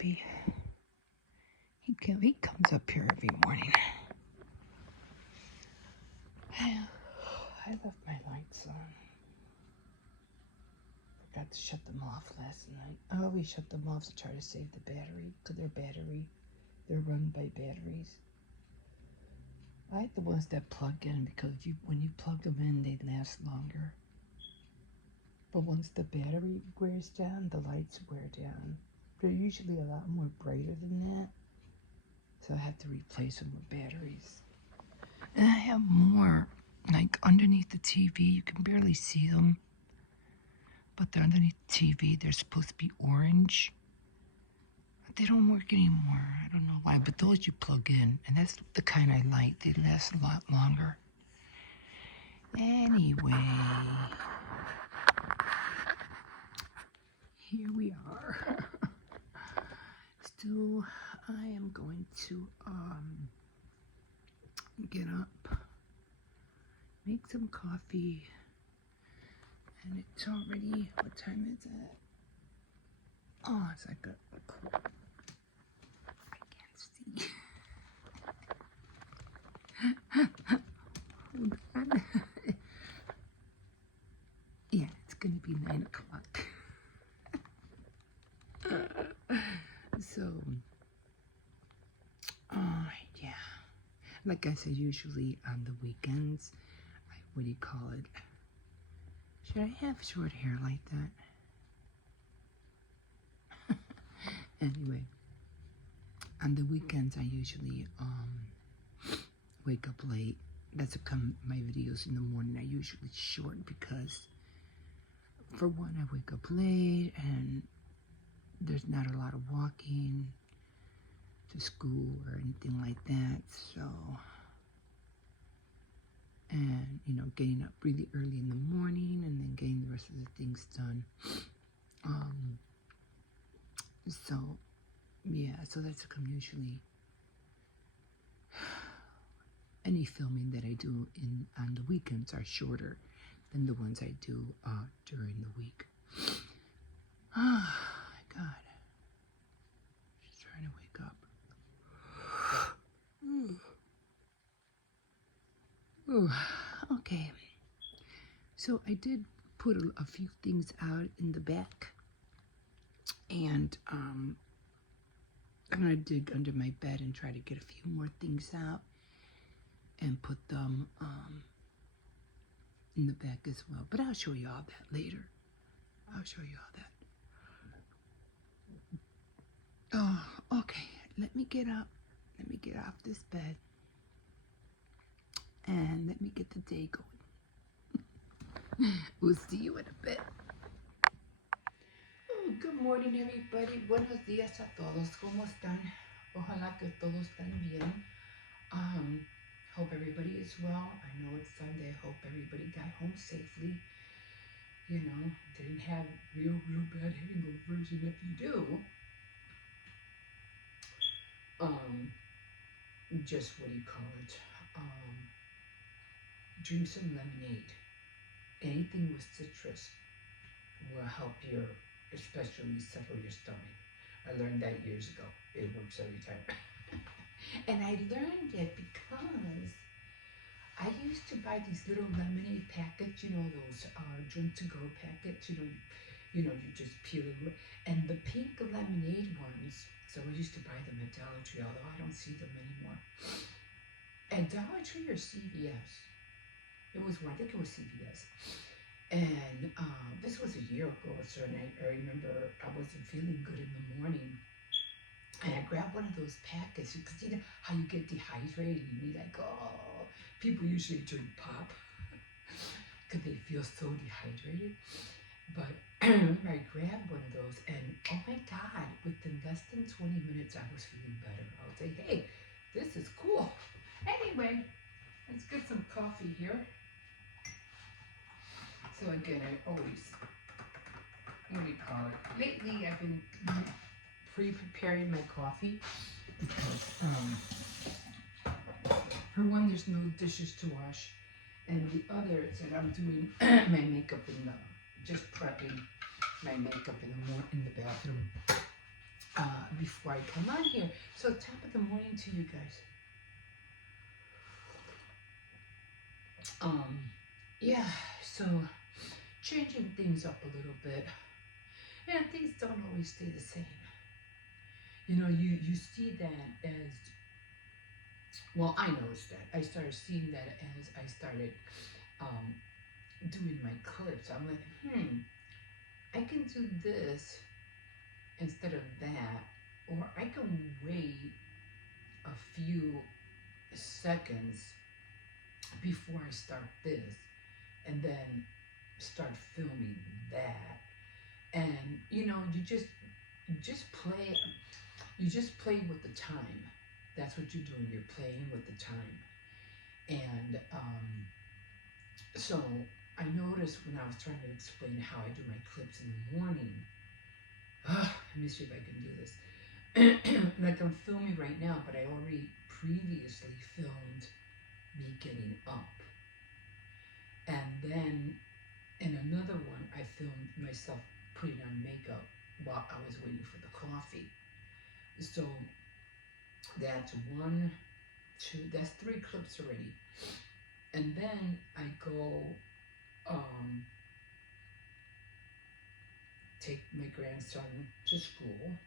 puppy. He comes up here every morning. I left my lights on. Forgot to shut them off last night. I always shut them off to try to save the battery, because they're run by batteries. I like the ones that plug in, because when you plug them in, they last longer. But once the battery wears down, the lights wear down. They're usually a lot more brighter than that. So I have to replace them with batteries. And I have more, like underneath the TV, you can barely see them. But they're underneath the TV, they're supposed to be orange. But they don't work anymore. I don't know why, but those you plug in, and that's the kind I like. They last a lot longer. Anyway, here we are. Still, I am going to get up, make some coffee, and it's already, what time is it? Oh, it's like a quarter. I can't see. Hold on. Yeah, it's gonna be 9 o'clock. So, yeah. Like I said, usually on the weekends, what do you call it? Should I have short hair like that? Anyway, on the weekends, I usually wake up late. That's how come my videos in the morning are usually short, because for one, I wake up late and there's not a lot of walking to school or anything like that. So, and getting up really early in the morning and then getting the rest of the things done. So yeah, so that's how come usually any filming that I do on the weekends are shorter than the ones I do during the week. Oh my God. Just trying to wake up. Ooh, okay. So I did put a few things out in the back. And I'm going to dig under my bed and try to get a few more things out and put them in the back as well. But I'll show you all that later. I'll show you all that. Oh, okay. Let me get up. Let me get off this bed. And let me get the day going. We'll see you in a bit. Oh, good morning, everybody. Buenos días a todos. ¿Cómo están? Ojalá que todos estén bien. Hope everybody is well. I know it's Sunday. Hope everybody got home safely. Didn't have real bad hangovers. And if you do, just what do you call it? Drink some lemonade. Anything with citrus will help especially settle your stomach. I learned that years ago. It works every time. And I learned it because I used to buy these little lemonade packets, those drink to go packets, you just peel them. And the pink lemonade ones, so I used to buy them at Dollar Tree, although I don't see them anymore. At Dollar Tree or CVS? It was one, I think it was CVS. And this was a year ago or so, and I remember I wasn't feeling good in the morning. And I grabbed one of those packets, because you know how you get dehydrated and you're like, oh, people usually drink pop because they feel so dehydrated. But I remember I grabbed one of those, and oh my God, within less than 20 minutes, I was feeling better. I was like, hey, this is cool. Anyway, let's get some coffee here. So again, I always, what do you call it? Lately, I've been pre-preparing my coffee because, for one, there's no dishes to wash, and the other is that I'm doing my makeup just prepping my makeup in the bathroom. before I come on here. So top of the morning to you guys. Um, yeah, so changing things up a little bit. And things don't always stay the same. You know, you see that as, well, I noticed that. I started seeing that as I started um, doing my clips. I'm like, I can do this instead of that, or I can wait a few seconds before I start this, and then start filming that. And you know, just play. You just play with the time. That's what you're doing. You're playing with the time. And so I noticed when I was trying to explain how I do my clips in the morning. Let me see if I can do this. Like I'm filming right now, but I already previously filmed me getting up. And then in another one, I filmed myself putting on makeup while I was waiting for the coffee. So that's 1, 2, that's 3 clips already. And then I go take my grandson to school.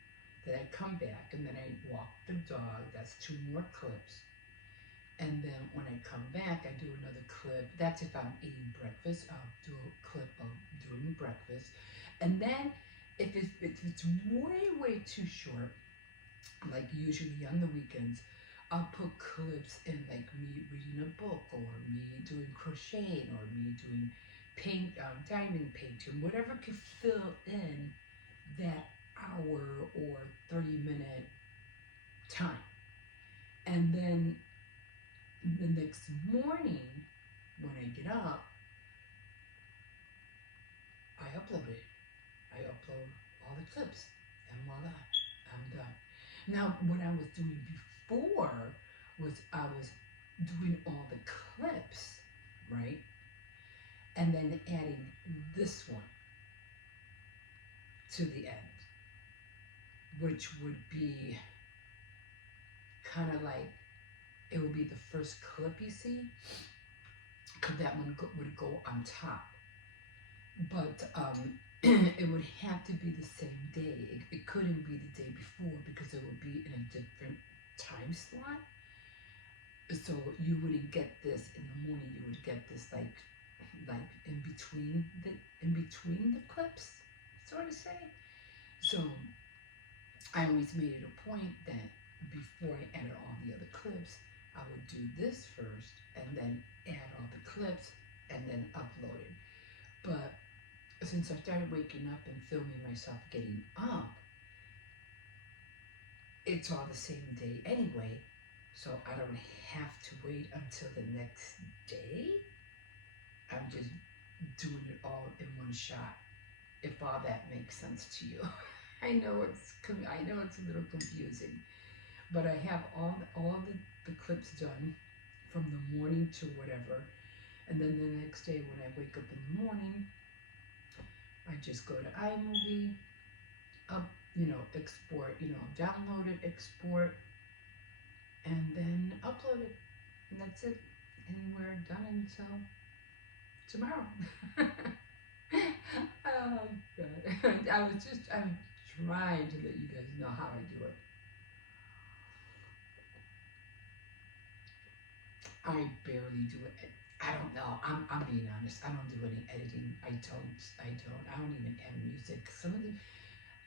Then I come back and then I walk the dog. That's 2 more clips. And then when I come back, I do another clip. That's if I'm eating breakfast. I'll do a clip of doing breakfast. And then if it's way too short, like usually on the weekends, I'll put clips in like me reading a book, or me doing crocheting, or me doing diamond painting, whatever can fill in that hour or 30-minute time. And then the next morning, when I get up, I upload it. I upload all the clips, and voila, I'm done. Now, what I was doing before was I was doing all the clips, right? And then adding this one to the end, which would be kind of like, it would be the first clip you see, because that one would go on top. But it would have to be the same day. It couldn't be the day before, because it would be in a different time slot. So you wouldn't get this in the morning. You would get this like in between the clips, sort of say. So I always made it a point that before I added all the other clips, I would do this first, and then add all the clips, and then upload it. But since I started waking up and filming myself getting up, it's all the same day anyway, so I don't have to wait until the next day. I'm just doing it all in one shot, if all that makes sense to you. I know it's a little confusing, but I have all the clips done from the morning to whatever, and then the next day when I wake up in the morning, I just go to iMovie, export, download it, export, and then upload it, and that's it, and we're done until tomorrow. Oh God! I'm trying to let you guys know how I do it. I barely do it. I don't know. I'm being honest. I don't do any editing. I don't even add music. Some of the,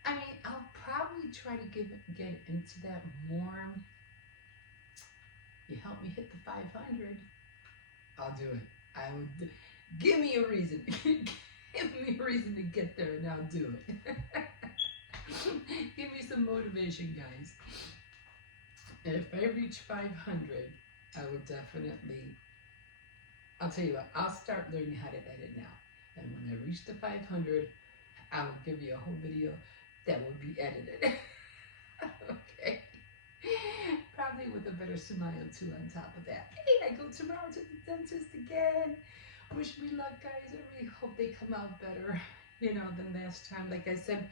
I mean, I'll probably try to get into that more. You help me hit the 500. I'll do it. I would. Give me a reason. Give me a reason to get there, and I'll do it. Give me some motivation, guys. And if I reach 500, I will definitely. I'll tell you what, I'll start learning how to edit now. And when I reach the 500, I will give you a whole video that will be edited. Okay? Probably with a better smile too on top of that. Hey, I go tomorrow to the dentist again. Wish me luck, guys. I really hope they come out better, than last time. Like I said,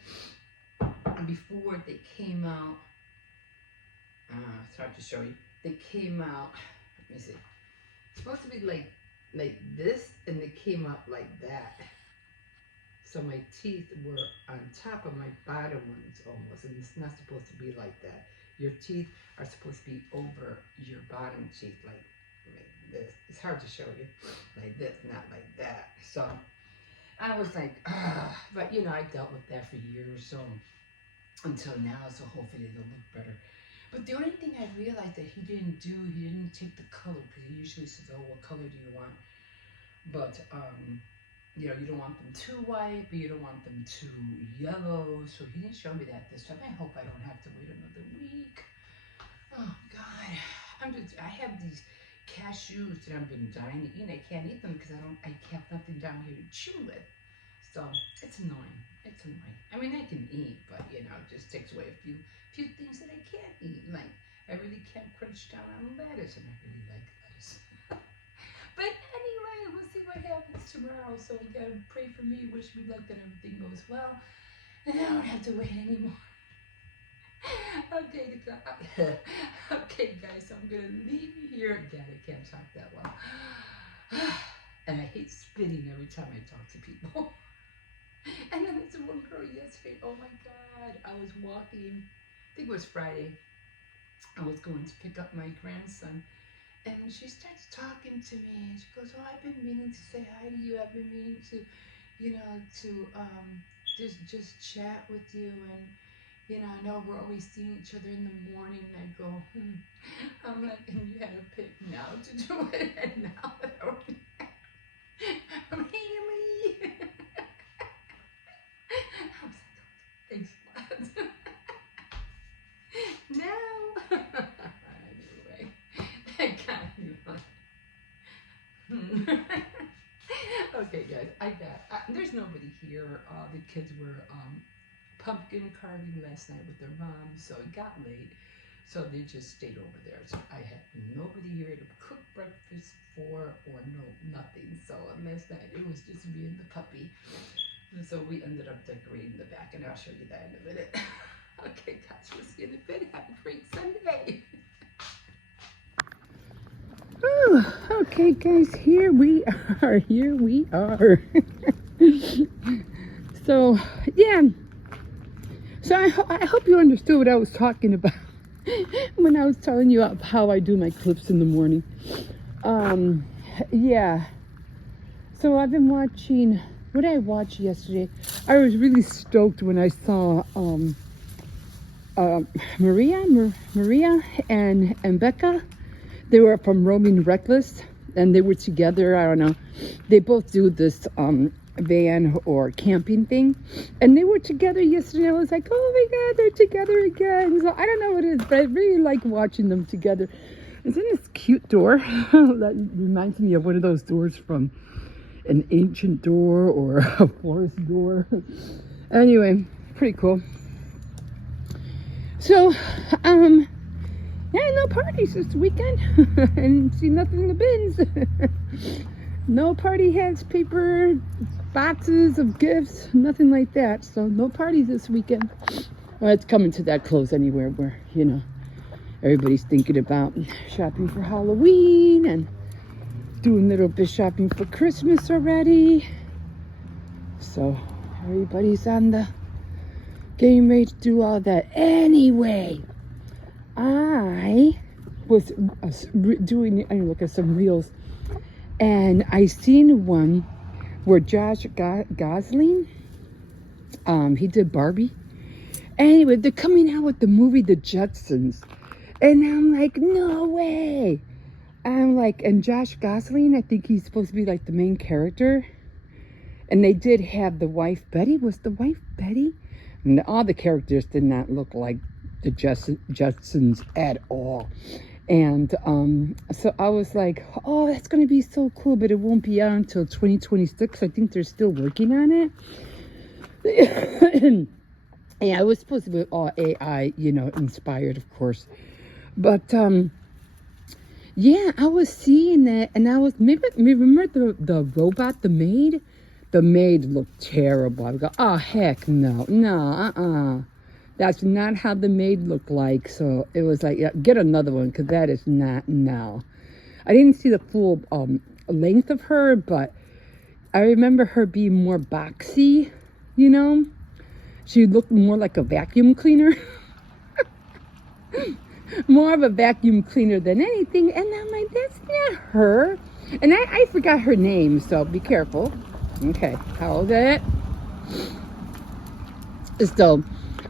before they came out, it's hard to show you. They came out, let me see. It's supposed to be like this, and they came out like that. So my teeth were on top of my bottom ones almost, and it's not supposed to be like that. Your teeth are supposed to be over your bottom teeth, like this. It's hard to show you, like this, not like that. So I was like, but you know, I dealt with that for years, so until now, so hopefully it'll look better. But the only thing I realized that he didn't take the color, because he usually says, oh, what color do you want? But, you know, you don't want them too white, but you don't want them too yellow. So he didn't show me that this time. I hope I don't have to wait another week. Oh, God. I have these cashews that I've been dying to eat. I can't eat them because I have nothing down here to chew with. So it's annoying. It's annoying. I mean, I can eat, but, you know, it just takes away a few things that I can't eat. Like, I really can't crunch down on lettuce, and I really like lettuce. But anyway, we'll see what happens tomorrow. So you gotta pray for me, wish me luck that everything goes well, and I don't have to wait anymore. Okay, okay, guys, so I'm gonna leave you here. Again, I can't talk that well. And I hate spitting every time I talk to people. And then there's one girl yesterday, oh my God, I was walking, I think it was Friday, I was going to pick up my grandson, and she starts talking to me, and she goes, oh, I've been meaning to say hi to you, I've been meaning to, you know, to just chat with you, and, you know, I know we're always seeing each other in the morning, and I go, I'm like, and you had to pick now to do it, and now that I'm really? I was like, thanks a lot. No. Anyway, that got me on. Okay, guys, there's nobody here. The kids were pumpkin carving last night with their mom, so it got late. So they just stayed over there. So I had nobody here to cook breakfast for or nothing. So last night it was just me and the puppy. And so we ended up decorating the back, and I'll show you that in a minute. Okay, guys, we'll see you in a bit. Have a great Sunday. Oh, okay, guys, here we are. Here we are. So, yeah. So I hope you understood what I was talking about when I was telling you how I do my clips in the morning. Yeah. So I've been watching. What did I watch yesterday? I was really stoked when I saw Maria and Becca. They were from Roaming Reckless, and they were together. I don't know. They both do this van or camping thing, and they were together yesterday. I was like, oh my God, they're together again. So I don't know what it is, but I really like watching them together. Isn't this cute door? That reminds me of one of those doors from an ancient door or a forest door. Anyway, pretty cool. So, yeah, no parties this weekend. I didn't see nothing in the bins. No party hats, paper, boxes of gifts, nothing like that. So no parties this weekend. Well, it's coming to that close anywhere where, you know, everybody's thinking about shopping for Halloween and doing a little bit shopping for Christmas already. So everybody's on the getting ready to do all that. Anyway, I was doing, I look at some reels, and I seen one where Josh Gosling, he did Barbie. Anyway, they're coming out with the movie The Jetsons, and I'm like, no way. I'm like, and Josh Gosling, I think he's supposed to be like the main character. And they did have the wife, Betty. Was the wife Betty? And all the characters did not look like the Jetsons at all. And so I was like, oh, that's going to be so cool, but it won't be out until 2026. I think they're still working on it. Yeah, it was supposed to be all AI, you know, inspired, of course. But, yeah, I was seeing that, and I was, remember the robot, the maid? The maid looked terrible. I would go, oh, heck no, That's not how the maid looked like. So it was like, yeah, get another one because that is not now. I didn't see the full length of her, but I remember her being more boxy, you know. She looked more like a vacuum cleaner. More of a vacuum cleaner than anything. And I'm like, that's not her. And I forgot her name, so be careful. Okay, how old is it? So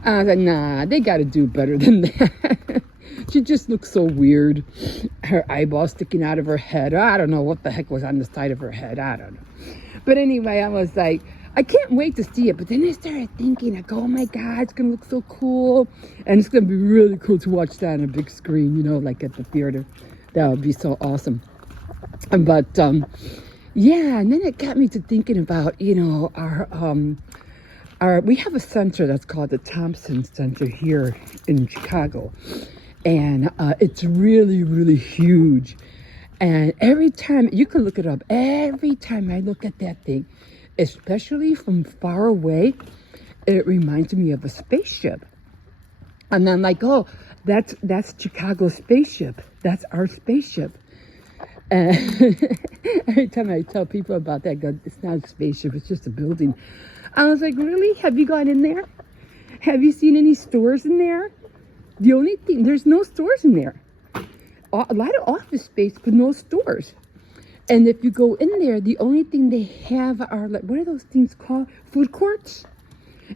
I was like, nah, they got to do better than that. She just looks so weird. Her eyeball sticking out of her head. I don't know what the heck was on the side of her head. I don't know. But anyway, I was like, I can't wait to see it. But then I started thinking, I go, oh my God, it's going to look so cool. And it's going to be really cool to watch that on a big screen, you know, like at the theater. That would be so awesome. But yeah, and then it got me to thinking about, you know, we have a center that's called the Thompson Center here in Chicago. And it's really, really huge. And every time, you can look it up, every time I look at that thing, especially from far away, it reminds me of a spaceship. And I'm like, oh, that's Chicago's spaceship. That's our spaceship. And every time I tell people about that, I go, it's not a spaceship, it's just a building. I was like, really? Have you gone in there? Have you seen any stores in there? The only thing, there's no stores in there. A lot of office space, but no stores. And if you go in there, the only thing they have are, like, what are those things called? Food courts.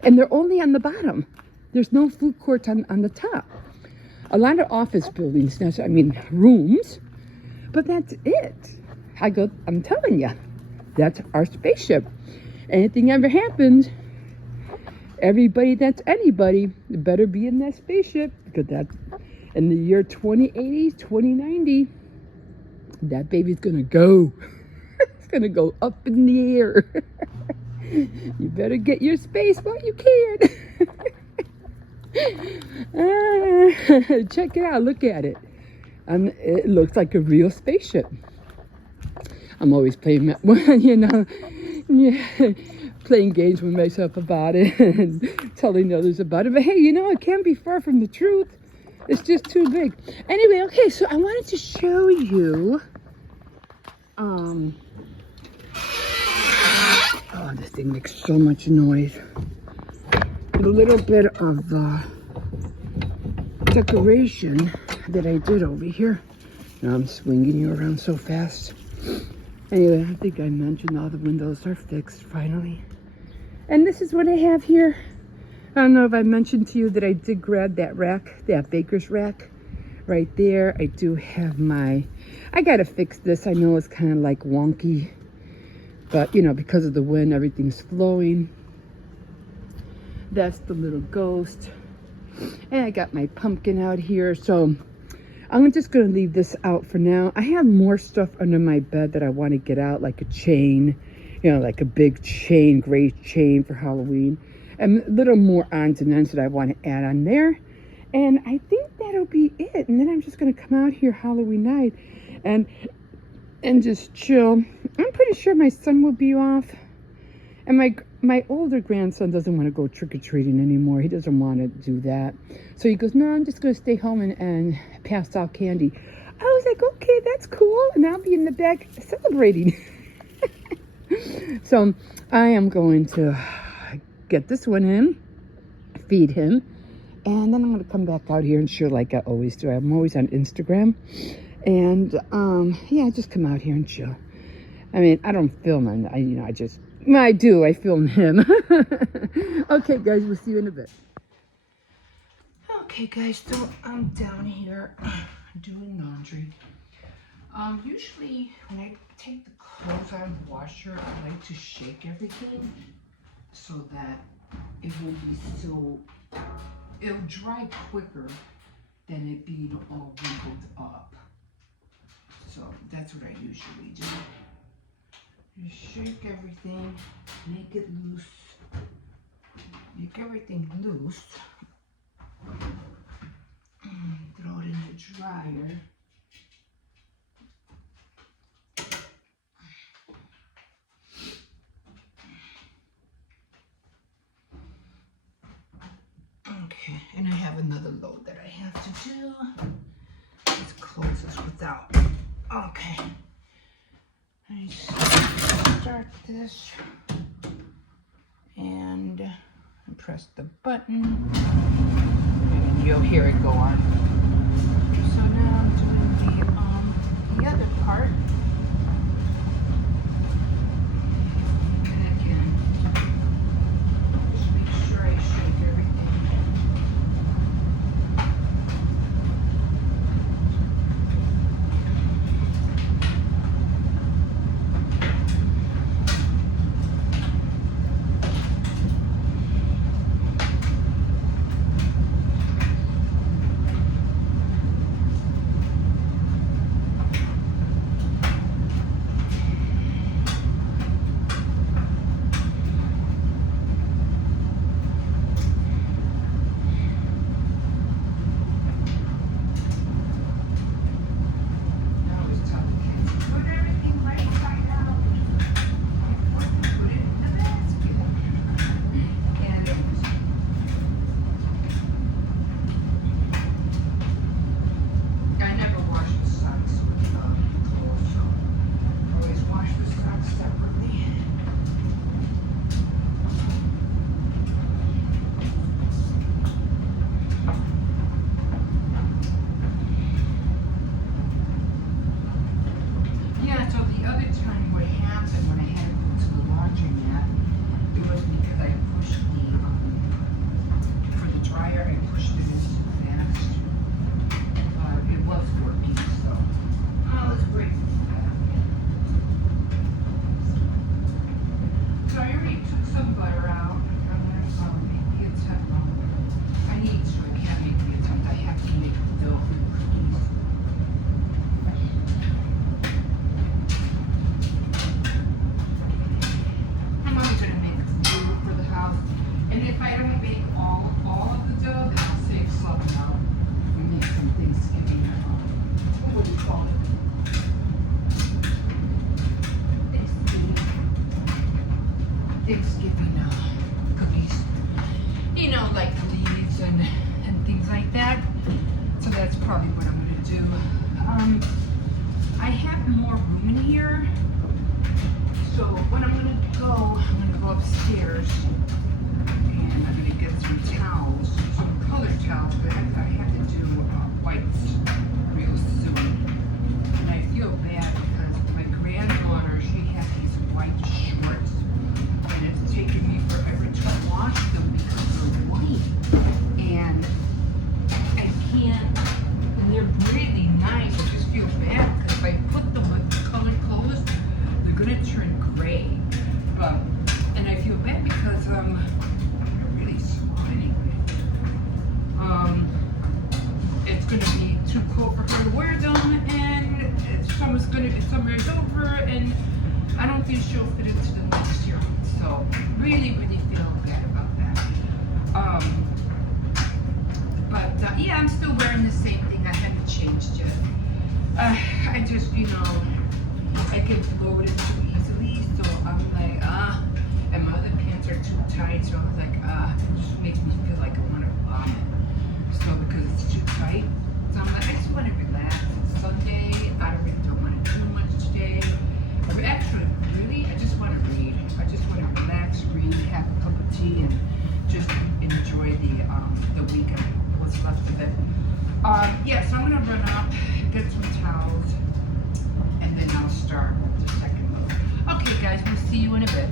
And they're only on the bottom. There's no food courts on the top. A lot of office buildings, rooms, but that's it. I'm telling you, that's our spaceship. Anything ever happens, everybody that's anybody better be in that spaceship, because that's in the year 2080, 2090, that baby's gonna go. It's gonna go up in the air. You better get your space while you can. Check it out, look at it. It looks like a real spaceship. I'm always playing, you know, yeah, playing games with myself about it and telling others about it. But hey, you know, it can't be far from the truth. It's just too big. Anyway, okay, so I wanted to show you, oh, this thing makes so much noise. A little bit of decoration that I did over here. Now I'm swinging you around so fast. Anyway, I think I mentioned all the windows are fixed finally. And this is what I have here. I don't know if I mentioned to you that I did grab that rack, that baker's rack right there. I do have I gotta fix this. I know it's kind of like wonky, but you know, because of the wind, everything's flowing. That's the little ghost. And I got my pumpkin out here. So I'm just going to leave this out for now. I have more stuff under my bed that I want to get out, like a chain, you know, like a big chain, gray chain for Halloween. And a little more odds and ends that I want to add on there. And I think that'll be it. And then I'm just going to come out here Halloween night and just chill. I'm pretty sure my son will be off. And my older grandson doesn't want to go trick-or-treating anymore. He doesn't want to do that. So he goes, no, I'm just going to stay home and pass out candy. I was like, okay, that's cool. And I'll be in the back celebrating. So I am going to get this one in, feed him. And then I'm going to come back out here and share like I always do. I'm always on Instagram. And yeah, just come out here and chill. I mean, I don't film him. I do. I film him. Okay, guys, we'll see you in a bit. Okay, guys, so I'm down here doing laundry. Usually when I take the clothes out of the washer, I like to shake everything so that it'll dry quicker than it being all wrinkled up. So that's what I usually do. You shake everything, make it loose, make everything loose, throw it in the dryer. Okay. comes out. Okay. I start this and press the button and you'll hear it go on. So now I'm doing the other part. And again, just make sure I shake everything. Thanksgiving cookies, you know, like leaves and things like that. So that's probably what I'm gonna do. I have more room in here, so what I'm gonna go upstairs and I'm gonna get some towels, some colored towels, but I have to do whites real soon. And I feel bad because my granddaughter, she has these white shorts. And it's taken me forever to wash them because they're white. And I can't, and they're really nice. I just feel bad because if I put them with colored clothes, they're gonna turn gray. But, and I feel bad because they're really small anyway. It's gonna be too cold for her to wear them, and summer's over, and I don't think she'll fit into the next year. So really feel bad about that. But yeah, I'm still wearing the same thing. I haven't changed yet. I just, you know, I get bloated too easily, so I'm like, and my other pants are too tight, so I was like, it just makes me feel like I want to vomit. So because it's too tight, so I'm like, I just want to relax. It's Sunday. I really don't want to do much today. Actually, really, I just want to read. I just want to relax, read, have a cup of tea, and just enjoy the weekend, what's left of it. Yeah, so I'm gonna run up, get some towels, and then I'll start with the second load. Okay, guys, we'll see you in a bit.